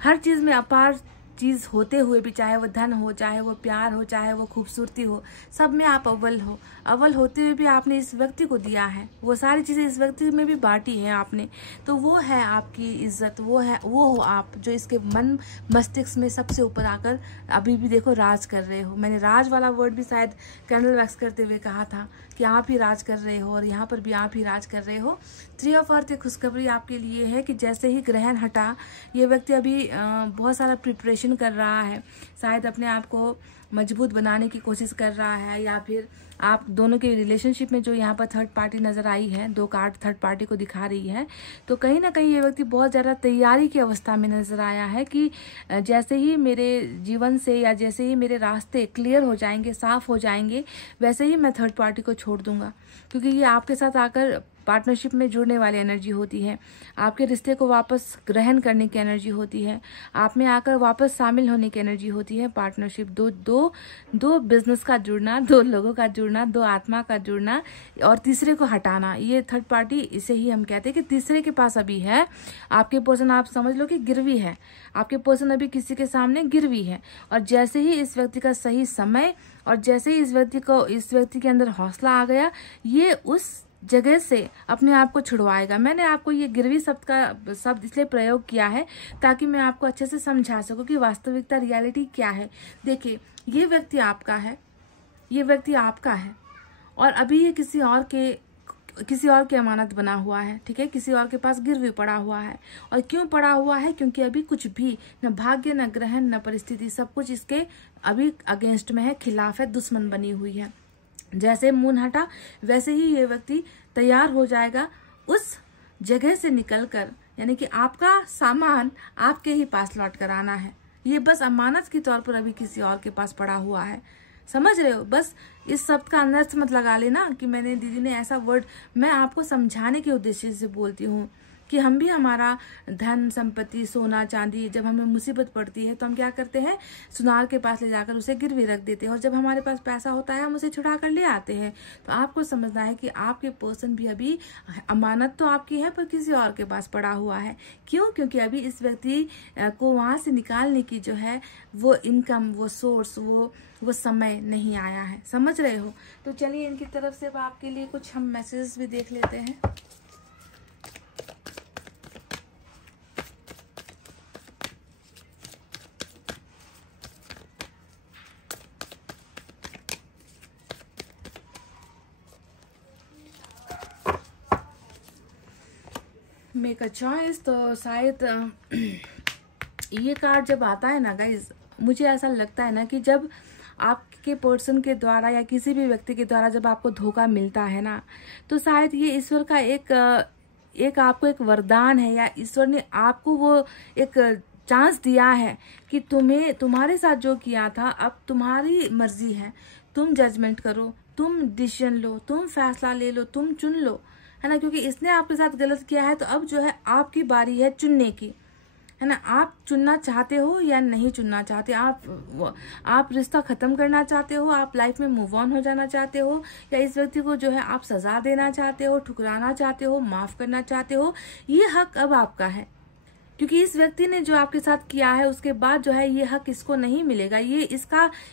हर चीज में अपार चीज होते हुए भी, चाहे वो धन हो, चाहे वो प्यार हो, चाहे वो खूबसूरती हो, सब में आप अव्वल हो। अव्वल होते हुए भी आपने इस व्यक्ति को दिया है, वो सारी चीजें इस व्यक्ति में भी बांटी है आपने। तो वो है आपकी इज्जत, वो हो आप जो इसके मन मस्तिष्क में सबसे ऊपर आकर अभी भी देखो राज कर रहे हो। मैंने राज वाला वर्ड भी शायद कैंडल वैक्स करते हुए कहा था कि आप ही राज कर रहे हो, और यहाँ पर भी आप ही राज कर रहे हो। 3 ऑफ अर्थ एक खुशखबरी आपके लिए है कि जैसे ही ग्रहण हटा, ये व्यक्ति अभी बहुत सारा प्रिपरेशन कर रहा है, शायद अपने आप को मजबूत बनाने की कोशिश कर रहा है, या फिर आप दोनों के रिलेशनशिप में जो यहाँ पर थर्ड पार्टी नजर आई है, 2 कार्ड थर्ड पार्टी को दिखा रही है। तो कहीं ना कहीं ये व्यक्ति बहुत ज्यादा तैयारी की अवस्था में नजर आया है कि जैसे ही मेरे जीवन से या जैसे ही मेरे रास्ते क्लियर हो जाएंगे, साफ हो जाएंगे, वैसे ही मैं थर्ड पार्टी को छोड़ दूंगा, क्योंकि ये आपके साथ आकर पार्टनरशिप में जुड़ने वाली एनर्जी होती है, आपके रिश्ते को वापस ग्रहण करने की एनर्जी होती है, आप में आकर वापस शामिल होने की एनर्जी होती है। पार्टनरशिप दो बिजनेस का जुड़ना, दो लोगों का जुड़ना, दो आत्मा का जुड़ना और तीसरे को हटाना, ये थर्ड पार्टी, इसे ही हम कहते हैं कि तीसरे के पास अभी है। आपके पर्सन, आप समझ लो कि गिरवी है, आपके पर्सन अभी किसी के सामने गिरवी है, और जैसे ही इस व्यक्ति का सही समय और जैसे ही इस व्यक्ति के अंदर हौसला आ गया, ये उस जगह से अपने आप को छुड़वाएगा। मैंने आपको ये गिरवी शब्द इसलिए प्रयोग किया है ताकि मैं आपको अच्छे से समझा सकूं कि वास्तविकता रियलिटी क्या है। देखिए, ये व्यक्ति आपका है, ये व्यक्ति आपका है, और अभी ये किसी और की अमानत बना हुआ है, ठीक है, किसी और के पास गिरवी पड़ा हुआ है। और क्यों पड़ा हुआ है? क्योंकि अभी कुछ भी, न भाग्य, न ग्रहण, न परिस्थिति, सब कुछ इसके अभी अगेंस्ट में है, खिलाफ है, दुश्मन बनी हुई है। जैसे मून हटा वैसे ही ये व्यक्ति तैयार हो जाएगा उस जगह से निकलकर, यानी कि आपका सामान आपके ही पास लौट कर आना है। ये बस अमानत के तौर पर अभी किसी और के पास पड़ा हुआ है, समझ रहे हो? बस इस शब्द का अंदर से मत लगा लेना कि मैंने दीदी ने ऐसा वर्ड, मैं आपको समझाने के उद्देश्य से बोलती हूँ कि हम भी हमारा धन संपत्ति, सोना चांदी, जब हमें मुसीबत पड़ती है तो हम क्या करते हैं, सुनार के पास ले जाकर उसे गिरवी रख देते हैं, और जब हमारे पास पैसा होता है हम उसे छुड़ा कर ले आते हैं। तो आपको समझना है कि आपके पर्सन भी अभी, अमानत तो आपकी है पर किसी और के पास पड़ा हुआ है। क्यों? क्योंकि अभी इस व्यक्ति को वहां से निकालने की जो है वो इनकम, वो सोर्स, वो समय नहीं आया है, समझ रहे हो? तो चलिए इनकी तरफ से आपके लिए कुछ हम मैसेज भी देख लेते हैं। मेक अ चॉइस, तो शायद ये कार्ड जब आता है ना गाइज, मुझे ऐसा लगता है ना कि जब आपके पर्सन के द्वारा या किसी भी व्यक्ति के द्वारा जब आपको धोखा मिलता है ना, तो शायद ये ईश्वर का एक आपको एक वरदान है, या ईश्वर ने आपको वो एक चांस दिया है कि तुम्हारे साथ जो किया था अब तुम्हारी मर्जी है, तुम जजमेंट करो, तुम डिसीजन लो, तुम फैसला ले लो, तुम चुन लो, है ना? क्योंकि इसने आपके साथ गलत किया है, तो अब जो है आपकी बारी है चुनने की, है ना? आप चुनना चाहते हो या नहीं चुनना चाहते? आप रिश्ता खत्म करना चाहते हो, आप लाइफ में मूव ऑन हो जाना चाहते हो, या इस व्यक्ति को जो है आप सजा देना चाहते हो, ठुकराना चाहते हो, माफ करना चाहते हो? ये हक अब आपका है, क्योंकि इस व्यक्ति ने जो आपके साथ किया है उसके बाद जो है ये हक इसको नहीं मिलेगा। ये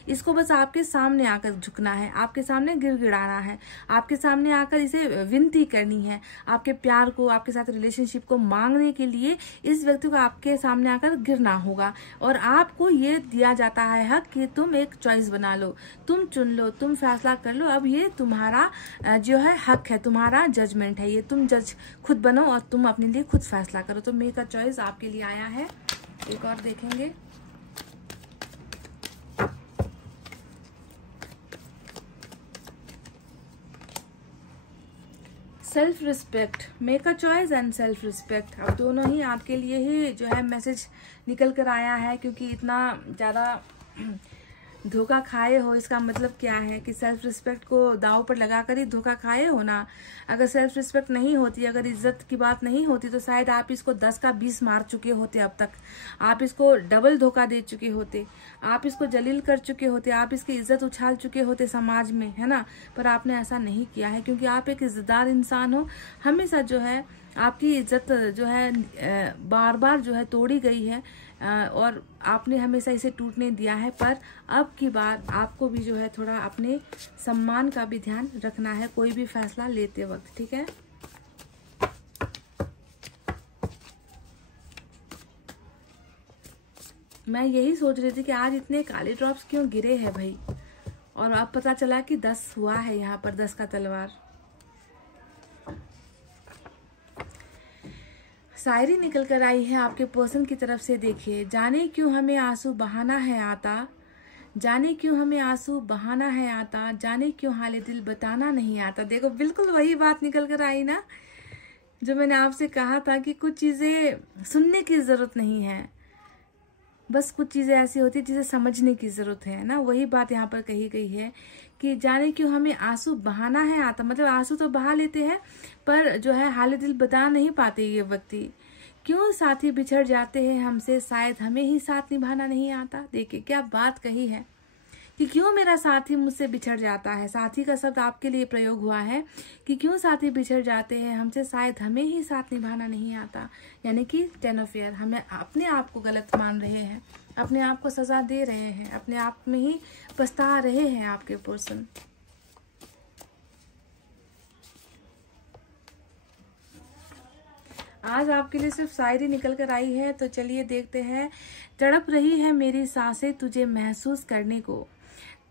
इसको बस आपके सामने आकर झुकना है, आपके सामने गिड़गिड़ाना है, आपके सामने आकर इसे विनती करनी है, आपके प्यार को, आपके साथ रिलेशनशिप को मांगने के लिए इस व्यक्ति को आपके सामने आकर गिरना होगा। और आपको ये दिया जाता है हक कि तुम एक चॉइस बना लो, तुम चुन लो, तुम फैसला कर लो। अब ये तुम्हारा जो है हक है, तुम्हारा जजमेंट है, ये तुम जज खुद बनो और तुम अपने लिए खुद फैसला करो। तो मेक अ चॉइस आपके लिए आया है। एक और देखेंगे। Self respect, make a choice and self respect, अब दोनों ही आपके लिए ही जो है मैसेज निकल कर आया है। क्योंकि इतना ज़्यादा धोखा खाए हो, इसका मतलब क्या है कि सेल्फ रिस्पेक्ट को दांव पर लगाकर ही धोखा खाए हो ना। अगर सेल्फ रिस्पेक्ट नहीं होती, अगर इज्जत की बात नहीं होती, तो शायद आप इसको 10 का 20 मार चुके होते, अब तक आप इसको डबल धोखा दे चुके होते, आप इसको जलील कर चुके होते, आप इसकी इज्जत उछाल चुके होते समाज में, है ना? पर आपने ऐसा नहीं किया है, क्योंकि आप एक इज्जतदार इंसान हो। हमेशा जो है आपकी इज्जत जो है बार बार जो है तोड़ी गई है, और आपने हमेशा इसे टूटने दिया है। पर अब की बार आपको भी जो है थोड़ा अपने सम्मान का भी ध्यान रखना है कोई भी फैसला लेते वक्त, ठीक है? मैं यही सोच रही थी कि आज इतने काले ड्रॉप्स क्यों गिरे हैं भाई, और अब पता चला कि 10 हुआ है यहाँ पर, 10 का तलवार। शायरी निकल कर आई है आपके पर्सन की तरफ से। देखिए, जाने क्यों हमें आंसू बहाना है आता, जाने क्यों हमें आंसू बहाना है आता, जाने क्यों हाले दिल बताना नहीं आता। देखो, बिल्कुल वही बात निकल कर आई ना जो मैंने आपसे कहा था कि कुछ चीजें सुनने की जरूरत नहीं है, बस कुछ चीज़ें ऐसी होती है जिसे समझने की ज़रूरत है ना। वही बात यहाँ पर कही गई है कि जाने क्यों हमें आंसू बहाना है आता, मतलब आंसू तो बहा लेते हैं पर जो है हाल दिल बता नहीं पाते ये व्यक्ति। क्यों साथी बिछड़ जाते हैं हमसे, शायद हमें ही साथ निभाना नहीं आता। देखिए क्या बात कही है कि क्यों मेरा साथी मुझसे बिछड़ जाता है। साथी का शब्द आपके लिए प्रयोग हुआ है कि क्यों साथी बिछड़ जाते हैं हमसे, शायद हमें ही साथ निभाना नहीं आता। यानी कि 10 ऑफ ईयर, हमें अपने आप को गलत मान रहे हैं, अपने आप को सजा दे रहे हैं, अपने आप में ही पछता रहे हैं आपके पर्सन। आज आपके लिए सिर्फ शायरी निकल कर आई है, तो चलिए देखते हैं। तड़प रही है मेरी सांसें तुझे महसूस करने को,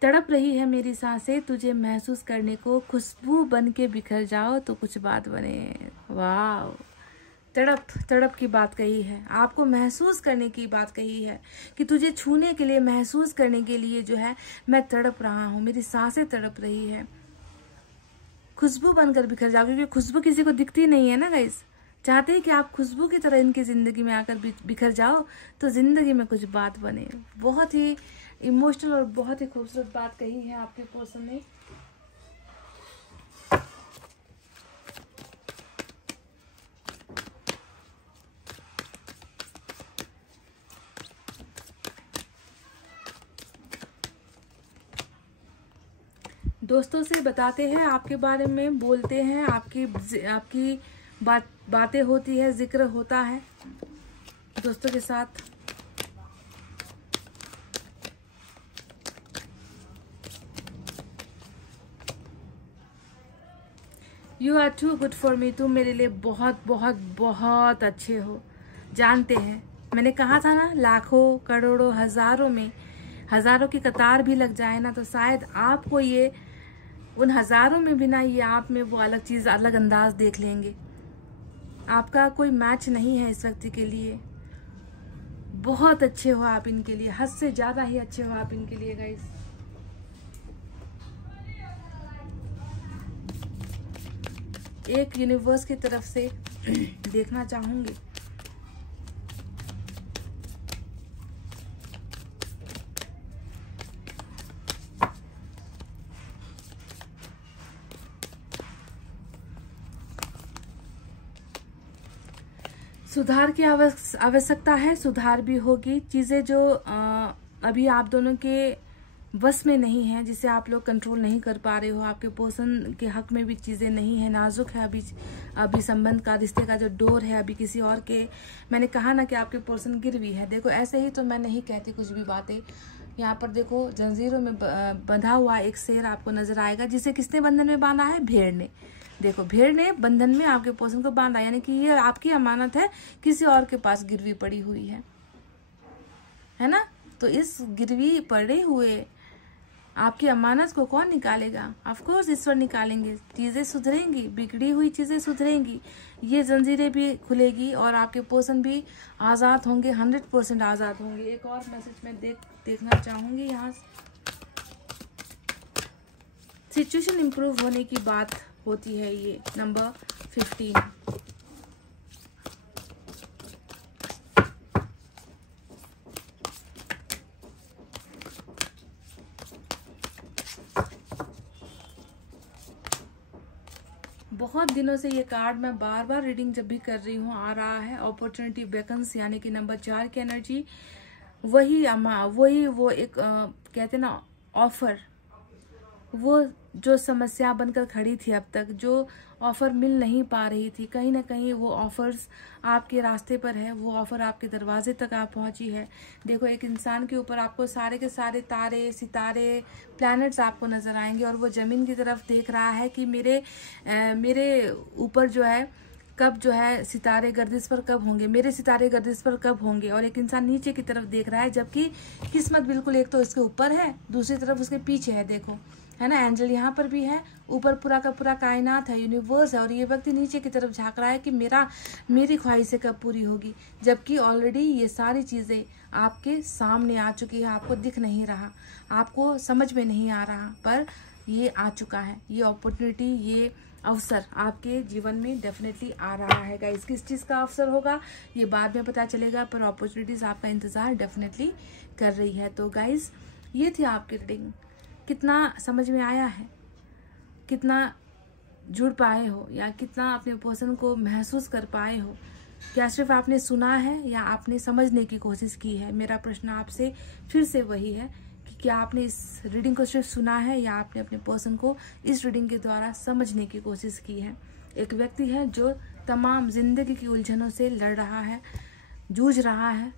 तड़प रही है मेरी सांसें तुझे महसूस करने को, खुशबू बन के बिखर जाओ तो कुछ बात बने। वाह, तड़प तड़प की बात कही है, आपको महसूस करने की बात कही है कि तुझे छूने के लिए, महसूस करने के लिए जो है मैं तड़प रहा हूँ, मेरी सांसें तड़प रही है। खुशबू बनकर बिखर जाओ, क्योंकि खुशबू किसी को दिखती नहीं है ना गाइस। चाहते हैं कि आप खुशबू की तरह इनकी जिंदगी में आकर बिखर जाओ तो जिंदगी में कुछ बात बने। बहुत ही इमोशनल और बहुत ही खूबसूरत बात कही है आपके पर्सन ने। दोस्तों से बताते हैं आपके बारे में, बोलते हैं, आपकी बातें होती है, जिक्र होता है दोस्तों के साथ। You are too good for me, तुम मेरे लिए बहुत बहुत बहुत अच्छे हो। जानते हैं, मैंने कहा था ना, लाखों करोड़ों हजारों में हजारों की कतार भी लग जाए ना, तो शायद आपको ये उन हजारों में भी ना, ये आप में वो अलग चीज, अलग अंदाज देख लेंगे। आपका कोई मैच नहीं है इस व्यक्ति के लिए। बहुत अच्छे हो आप इनके लिए, हद से ज्यादा ही अच्छे हो आप इनके लिए गाइस। एक यूनिवर्स की तरफ से देखना चाहूंगी। सुधार की आवश्यकता है, सुधार भी होगी। चीजें जो अभी आप दोनों के बस में नहीं है, जिसे आप लोग कंट्रोल नहीं कर पा रहे हो, आपके पर्सन के हक में भी चीजें नहीं है, नाजुक है अभी संबंध का, रिश्ते का जो डोर है अभी किसी और के। मैंने कहा ना कि आपके पर्सन गिरवी है। देखो ऐसे ही तो मैं नहीं कहती कुछ भी बातें। यहाँ पर देखो जंजीरों में बंधा हुआ एक शेर आपको नजर आएगा, जिसे किसने बंधन में बांधा है? भेड़ ने। देखो भेड़ ने बंधन में आपके पर्सन को बांधा, यानी कि ये आपकी अमानत है, किसी और के पास गिरवी पड़ी हुई है ना। तो इस गिरवी पड़े हुए आपकी अमानत को कौन निकालेगा? ऑफ कोर्स ईश्वर निकालेंगे। चीजें सुधरेंगी, बिगड़ी हुई चीजें सुधरेंगी, ये जंजीरें भी खुलेगी और आपके पर्सन भी आजाद होंगे, 100% आजाद होंगे। एक और मैसेज मैं देखना चाहूंगी यहाँ। सिचुएशन इंप्रूव होने की बात होती है, ये नंबर 15। बहुत दिनों से ये कार्ड मैं बार बार रीडिंग जब भी कर रही हूँ आ रहा है। अपॉर्चुनिटी बेकन्स, यानी कि नंबर 4 की एनर्जी। वही वो एक कहते ना ऑफर, वो जो समस्या बनकर खड़ी थी अब तक, जो ऑफर मिल नहीं पा रही थी, कहीं ना कहीं वो ऑफर्स आपके रास्ते पर है, वो ऑफर आपके दरवाजे तक आप पहुंची है। देखो एक इंसान के ऊपर आपको सारे के सारे तारे, सितारे, प्लैनेट्स आपको नजर आएंगे और वो जमीन की तरफ देख रहा है कि मेरे ऊपर जो है कब जो है सितारे गर्दिश पर कब होंगे, मेरे सितारे गर्दिश पर कब होंगे। और एक इंसान नीचे की तरफ देख रहा है, जबकि किस्मत बिल्कुल एक तो इसके ऊपर है, दूसरी तरफ उसके पीछे है। देखो है ना, एंजल यहाँ पर भी है, ऊपर पूरा का पूरा कायनात है, यूनिवर्स है, और ये व्यक्ति नीचे की तरफ झांक रहा है कि मेरी ख्वाहिशें कब पूरी होगी। जबकि ऑलरेडी ये सारी चीजें आपके सामने आ चुकी है, आपको दिख नहीं रहा, आपको समझ में नहीं आ रहा, पर ये आ चुका है। ये अपॉर्चुनिटी, ये अवसर आपके जीवन में डेफिनेटली आ रहा है गाइस। किस चीज़ का अवसर होगा ये बाद में पता चलेगा, पर अपॉर्चुनिटीज़ आपका इंतज़ार डेफिनेटली कर रही है। तो गाइस ये थी आपकी रीडिंग। कितना समझ में आया है, कितना जुड़ पाए हो, या कितना अपने पर्सन को महसूस कर पाए हो? क्या सिर्फ आपने सुना है या आपने समझने की कोशिश की है? मेरा प्रश्न आपसे फिर से वही है कि क्या आपने इस रीडिंग को सिर्फ सुना है या आपने अपने पर्सन को इस रीडिंग के द्वारा समझने की कोशिश की है? एक व्यक्ति है जो तमाम जिंदगी की उलझनों से लड़ रहा है, जूझ रहा है,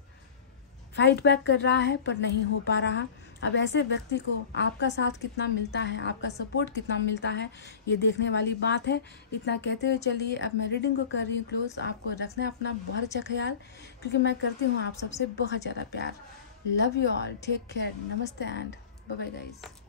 फाइट बैक कर रहा है, पर नहीं हो पा रहा। अब ऐसे व्यक्ति को आपका साथ कितना मिलता है, आपका सपोर्ट कितना मिलता है, ये देखने वाली बात है। इतना कहते हुए चलिए अब मैं रीडिंग को कर रही हूँ क्लोज। आपको रखना है अपना बहुत अच्छा ख्याल, क्योंकि मैं करती हूँ आप सबसे बहुत ज़्यादा प्यार। Love you all, take care, नमस्ते एंड बाय बाय गाइस।